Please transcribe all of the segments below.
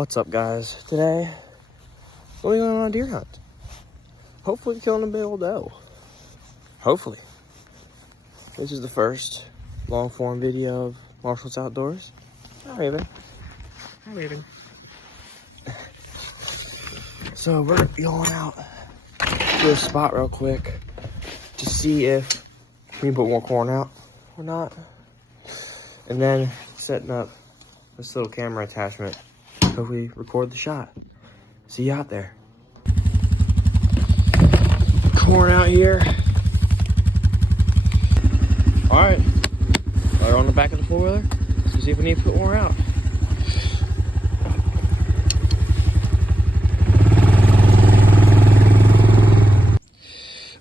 What's up, guys? Today, we're going on a deer hunt. Hopefully killing a big old doe. Hopefully. This is the first long-form video of Marshall's Outdoors. Hi, Raven. Hi, Raven. So we're going out to a spot real quick to see if we can put more corn out or not. And then setting up this little camera attachment. Hopefully record the shot. See you out there. Corn out here. All right, we're on the back of the four-wheeler. Let's see if we need to put more out.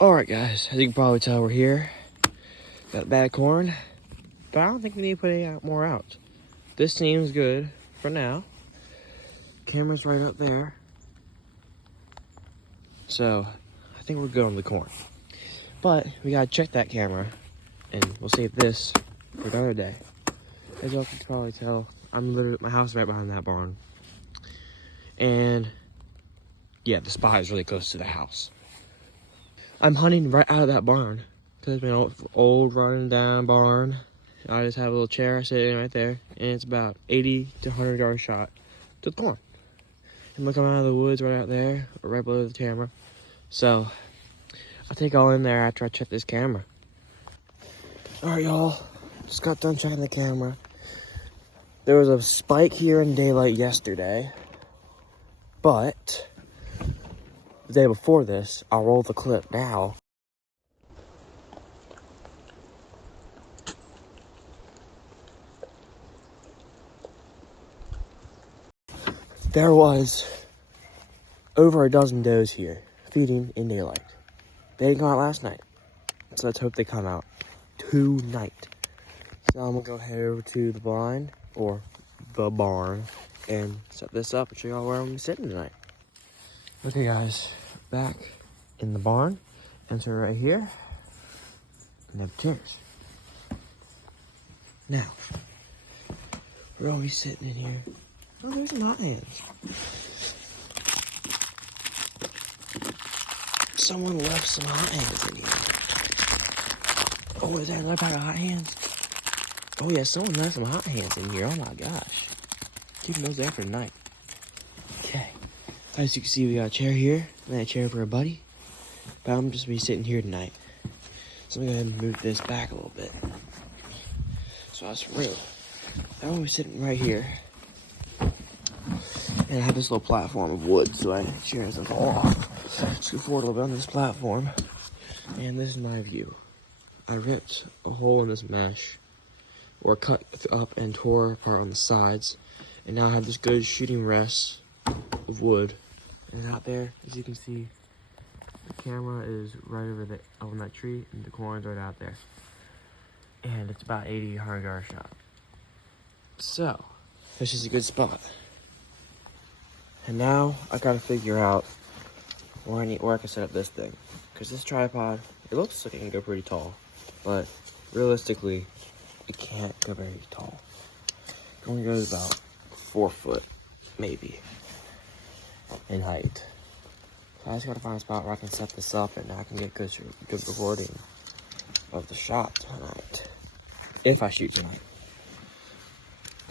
All right, guys, as you can probably tell, we're here. Got bad corn, but I don't think we need to put any more out. This seems good for now. Camera's right up there. So, I think we're good on the corn. But, we gotta check that camera, and we'll save this for another day. As you can probably tell, I'm literally, my house is right behind that barn. And, yeah, the spot is really close to the house. I'm hunting right out of that barn. Because it's an old running down barn. I just have a little chair sitting right there, and it's about 80 to 100 yard shot to the corn. And look, I'm out of the woods right out there, right below the camera. So, I'll take all in there after I check this camera. Alright, y'all. Just got done checking the camera. There was a spike here in daylight yesterday. But, the day before this, I'll roll the clip now. There was over a dozen does here feeding in daylight. They didn't come out last night, so let's hope they come out tonight. So I'm gonna go head over to the blind or the barn and set this up and show y'all where I'm sitting tonight. Okay, guys, back in the barn. Enter right here and have chairs. Now we're always sitting in here. Oh, there's some hot hands. Someone left some hot hands in here. Oh, is there another pack of hot hands? Oh, yeah, someone left some hot hands in here. Oh, my gosh. Keeping those there for tonight. Okay. As you can see, we got a chair here. And then a chair for a buddy. But I'm just going to be sitting here tonight. So I'm going to go ahead and move this back a little bit. So that's real. I'm going to be sitting right here. And I have this little platform of wood, so my chair doesn't fall off. Scoot forward a little bit on this platform. And this is my view. I ripped a hole in this mesh, or cut up and tore apart on the sides. And now I have this good shooting rest of wood. And out there, as you can see, the camera is right over there on that tree, and the corn's right out there. And it's about 80, 100 yard shot. So, this is a good spot. And now I gotta figure out where I can set up this thing. Because this tripod, it looks like it can go pretty tall. But realistically, it can't go very tall. It only goes about 4 foot, maybe, in height. So I just gotta find a spot where I can set this up and I can get good recording of the shot tonight. If I shoot tonight.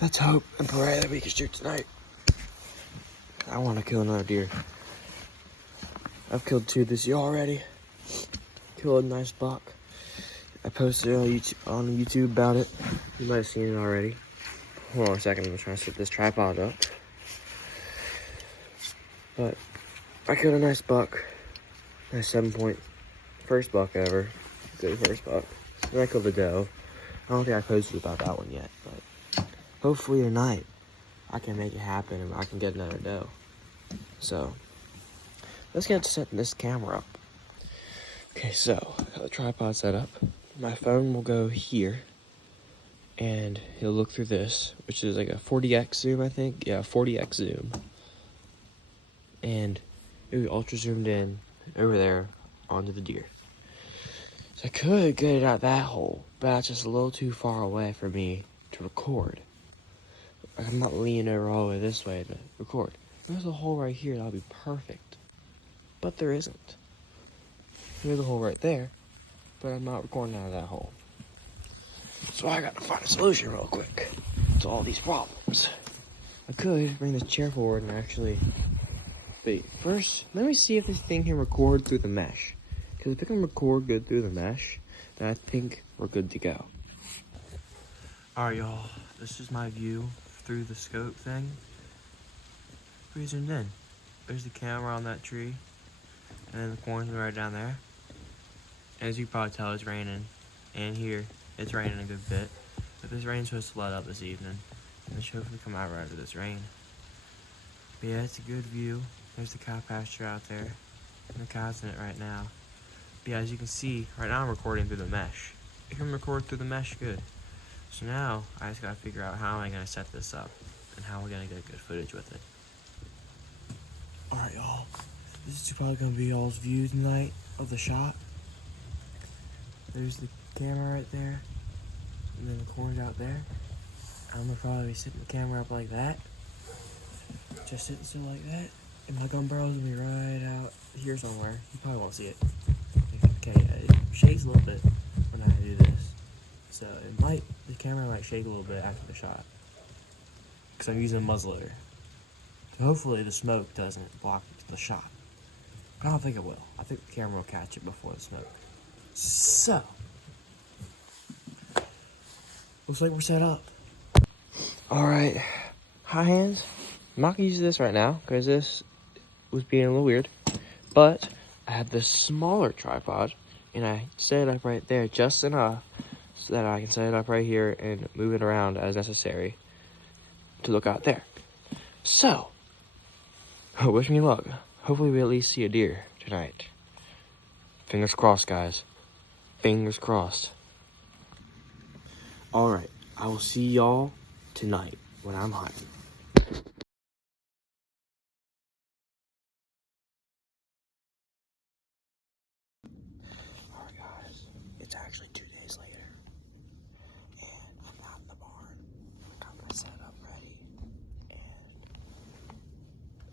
Let's hope and pray that we can shoot tonight. I want to kill another deer. I've killed 2 this year already. Killed a nice buck. I posted on YouTube about it. You might have seen it already. Hold on a second, I'm trying to set this tripod up. But I killed a nice buck. Nice 7-point first buck ever. Good first buck. And I killed a doe. I don't think I posted about that one yet, but hopefully tonight I can make it happen and I can get another doe. So, let's get to setting this camera up. Okay, so, got the tripod set up. My phone will go here, and he'll look through this, which is like a 40x zoom, I think. Yeah, 40x zoom. And it'll be ultra zoomed in over there onto the deer. So I could get it out that hole, but that's just a little too far away for me to record. I'm not leaning over all the way this way to record. There's a hole right here that'll be perfect. But there isn't. There's a hole right there, but I'm not recording out of that hole. So I gotta find a solution real quick to all these problems. I could bring this chair forward and actually... Wait, first, let me see if this thing can record through the mesh. Because if it can record good through the mesh, then I think we're good to go. Alright, y'all. This is my view through the scope thing. Pretty zoomed in. There's the camera on that tree. And then the corn's right down there. And as you can probably tell, it's raining. And here, it's raining a good bit. But this rain's supposed to let up this evening. And it should hopefully come out right after this rain. But yeah, it's a good view. There's the cow pasture out there. And the cow's in it right now. But yeah, as you can see, right now I'm recording through the mesh. It can record through the mesh good. So now, I just gotta figure out how am I gonna set this up. And how we're gonna get good footage with it. Alright, y'all. This is probably gonna be y'all's view tonight of the shot. There's the camera right there. And then the corn's out there. I'm gonna probably be setting the camera up like that. Just sitting still like that. And my gun barrel's gonna be right out here somewhere. You probably won't see it. Okay, it shakes a little bit when I do this. So the camera might shake a little bit after the shot. Because I'm using a muzzleloader. So hopefully the smoke doesn't block the shot. But I don't think it will. I think the camera will catch it before the smoke. So, looks like we're set up. Alright, high hands. I'm not gonna use this right now because this was being a little weird. But I have this smaller tripod and I set it up right there just enough so that I can set it up right here and move it around as necessary to look out there. So, wish me luck. Hopefully we at least see a deer tonight. Fingers crossed, guys. Fingers crossed. Alright, I will see y'all tonight when I'm hunting. Alright guys, it's actually 2 days later. And I'm out in the barn. I got my setup ready. And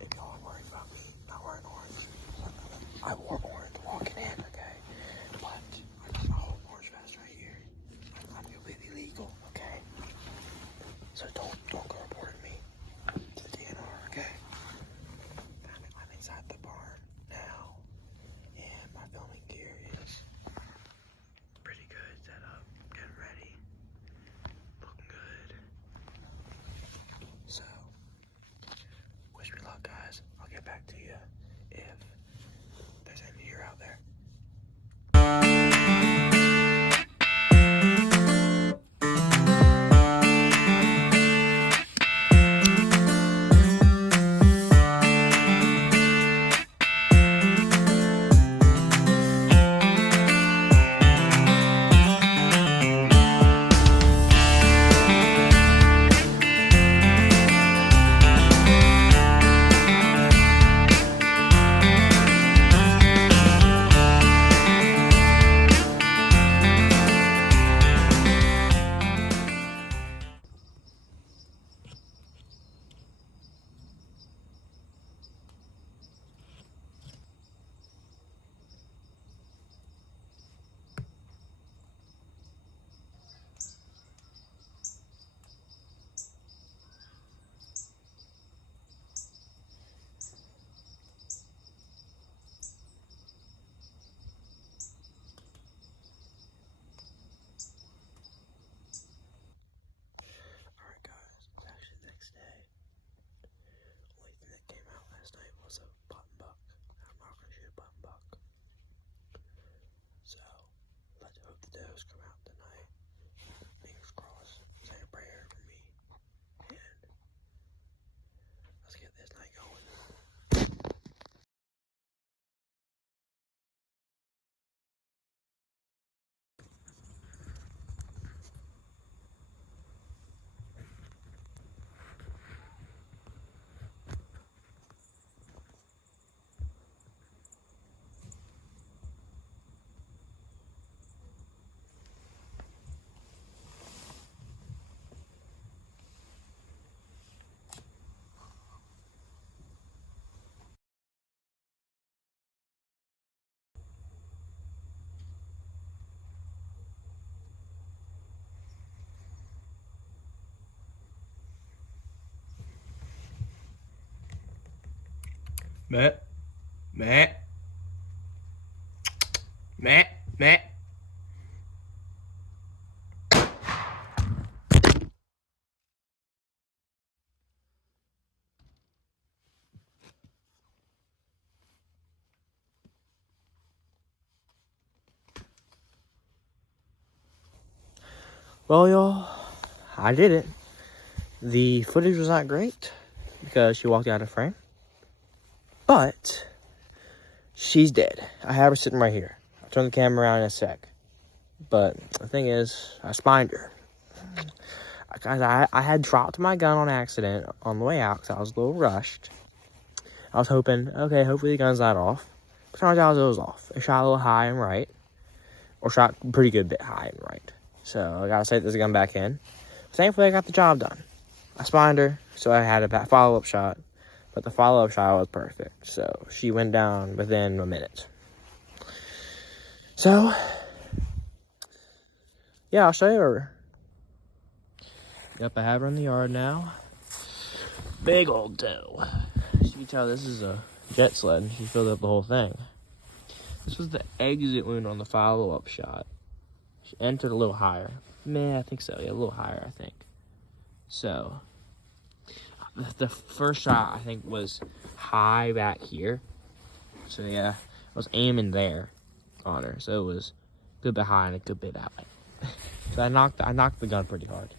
if y'all are worried about me not wearing orange, I wore orange walking in, okay? But I got my whole orange vest right here. I'm completely legal, okay? So don't go reporting me to the DNR, okay? I'm inside the barn now, and my filming gear is pretty good set up, getting ready, looking good. So, wish me luck, guys. I'll get back to you if there's any deer out there. Alright guys, it's actually the next day. Only thing that came out last night was a button buck. I'm not gonna shoot a button buck. So, let's hope the does come out tonight. Fingers crossed. Say a prayer for me. And let's get this night going. Meh. Meh. Meh. Meh. Well, y'all, I did it. The footage was not great because she walked out of frame, but she's dead. I have her sitting right here. I'll turn the camera around in a sec. But the thing is, I spined her. I had dropped my gun on accident on the way out because I was a little rushed. I was hoping, okay, hopefully the gun's not off. But turns out it was off. It shot a little high and right. Or shot a pretty good bit high and right. So I gotta take this gun back in. Thankfully, I got the job done. I spined her, so I had a follow-up shot. But the follow-up shot was perfect. So she went down within a minute. So, yeah, I'll show you her. Yep, I have her in the yard now. Big old doe. As you can tell, this is a jet sled. She filled up the whole thing. This was the exit wound on the follow-up shot. She entered a little higher. Man, I think so. Yeah, a little higher, I think. So, the first shot, I think, was high back here. So, yeah, I was aiming there on her. So, it was a good bit high and a good bit out. So, I knocked the gun pretty hard.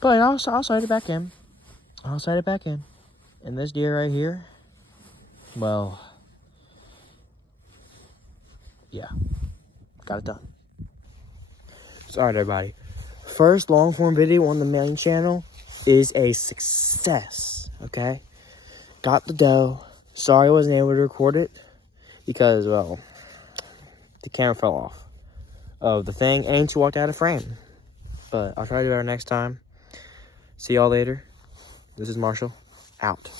But I'll sight it back in. I'll sight it back in. And this deer right here, well, yeah, got it done. So, alright, everybody. First long form video on the main channel is a success, okay? Got the doe. Sorry I wasn't able to record it because, well, the camera fell off of the thing and she walked out of frame. But I'll try to do better next time. See y'all later. This is Marshall, out.